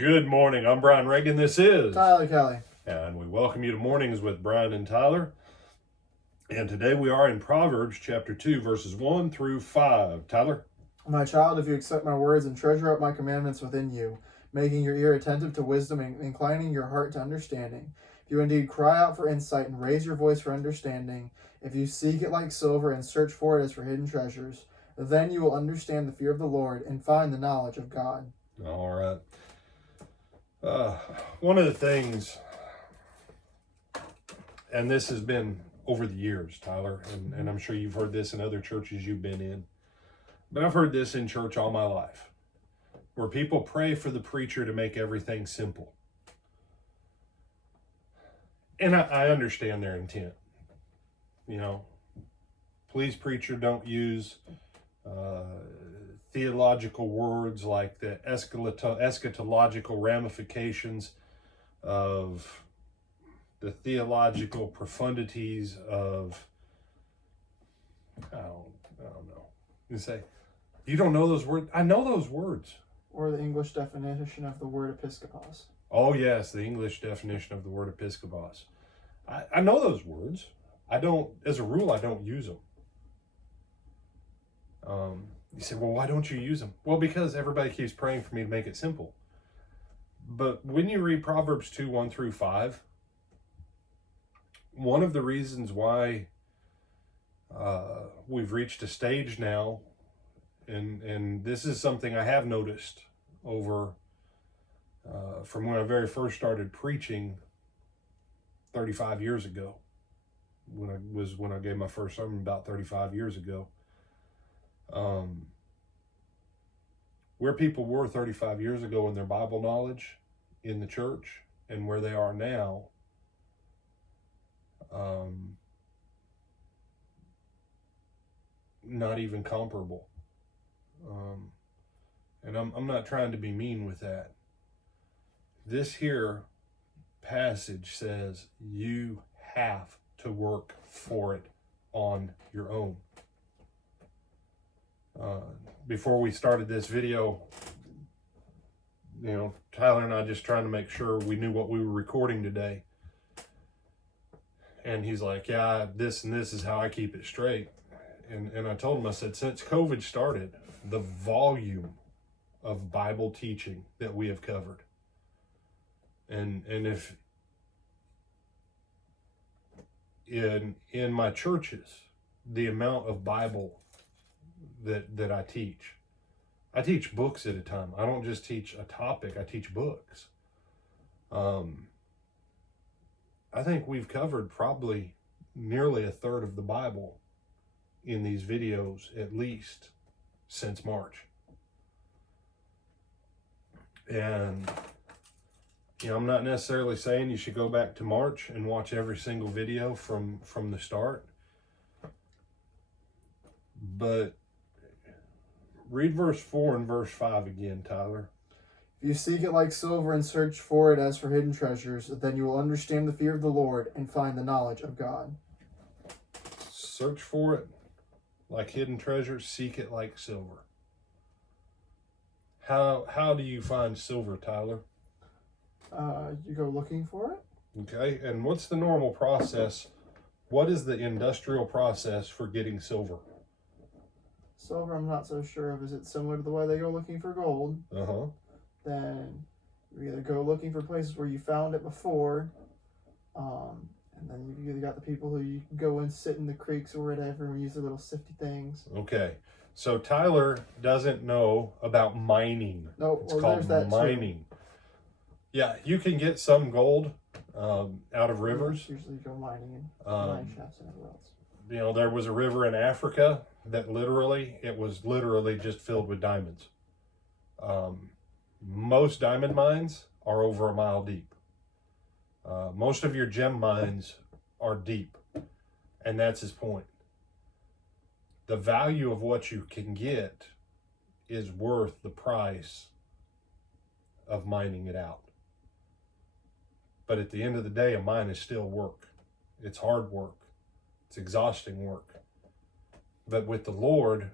Good morning. I'm Brian Reagan. This is Tyler Kelly. And we welcome you to Mornings with Brian and Tyler. And today we are in Proverbs chapter 2, verses 1 through 5. Tyler? My child, if you accept my words and treasure up my commandments within you, making your ear attentive to wisdom and inclining your heart to understanding, if you indeed cry out for insight and raise your voice for understanding, if you seek it like silver and search for it as for hidden treasures, then you will understand the fear of the Lord and find the knowledge of God. All right. One of the things, and this has been over the years, Tyler, and I'm sure you've heard this in other churches you've been in, but I've heard this in church all my life, where people pray for the preacher to make everything simple. And I understand their intent. You know, please, preacher, don't use theological words like the eschatological ramifications of the theological profundities of, I don't know. You say, you don't know those words? I know those words. Or the English definition of the word episkopos. Oh, yes, the English definition of the word episkopos. I know those words. I don't, as a rule, I don't use them. You say, well, why don't you use them? Well, because everybody keeps praying for me to make it simple. But when you read Proverbs 2, 1 through 5, one of the reasons why we've reached a stage now, and this is something I have noticed over from when I very first started preaching 35 years ago, when I gave my first sermon about 35 years ago. Where people were 35 years ago in their Bible knowledge in the church and where they are now, not even comparable. And I'm not trying to be mean with that. This here passage says you have to work for it on your own. Before we started this video, you know, Tyler and I just trying to make sure we knew what we were recording today. And he's like, yeah, this and this is how I keep it straight. And I told him, I said, since COVID started, the volume of Bible teaching that we have covered. And if in my churches, the amount of Bible that I teach books at a time. I don't just teach a topic, I teach books. I think we've covered probably nearly a third of the Bible in these videos, at least since March. And you know, I'm not necessarily saying you should go back to March and watch every single video from the start, but read verse 4 and verse 5 again, Tyler. If you seek it like silver and search for it as for hidden treasures, then you will understand the fear of the Lord and find the knowledge of God. Search for it like hidden treasures, seek it like silver. How do you find silver, Tyler? You go looking for it. Okay, and what's the normal process? What is the industrial process for getting silver? Silver, I'm not so sure of. Is it similar to the way they go looking for gold? Uh-huh. Then you either go looking for places where you found it before, and then you've either got the people who you go and sit in the creeks or whatever and use the little sifty things. Okay, so Tyler doesn't know about mining. No, it's called mining. Too. Yeah, you can get some gold out of rivers. Usually go mining in mine shafts and everywhere else. You know, there was a river in Africa that it was literally just filled with diamonds. Most diamond mines are over a mile deep. Most of your gem mines are deep. And that's his point. The value of what you can get is worth the price of mining it out. But at the end of the day, a mine is still work. It's hard work. It's exhausting work. But with the Lord,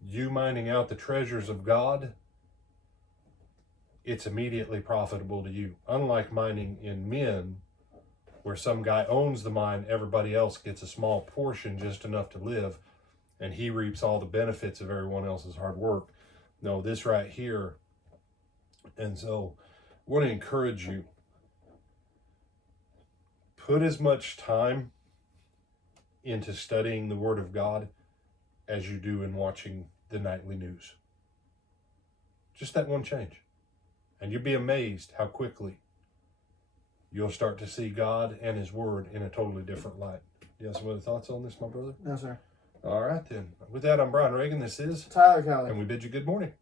you mining out the treasures of God it's immediately profitable to you. Unlike mining in men, where some guy owns the mine, everybody else gets a small portion, just enough to live, and he reaps all the benefits of everyone else's hard work. No, this right here. And so I want to encourage you, put as much time into studying the Word of God as you do in watching the nightly news. Just that one change. And you'll be amazed how quickly you'll start to see God and His Word in a totally different light. You have some other thoughts on this, my brother? No, sir. All right, then. With that, I'm Brian Reagan. This is Tyler Kelly. And we bid you good morning.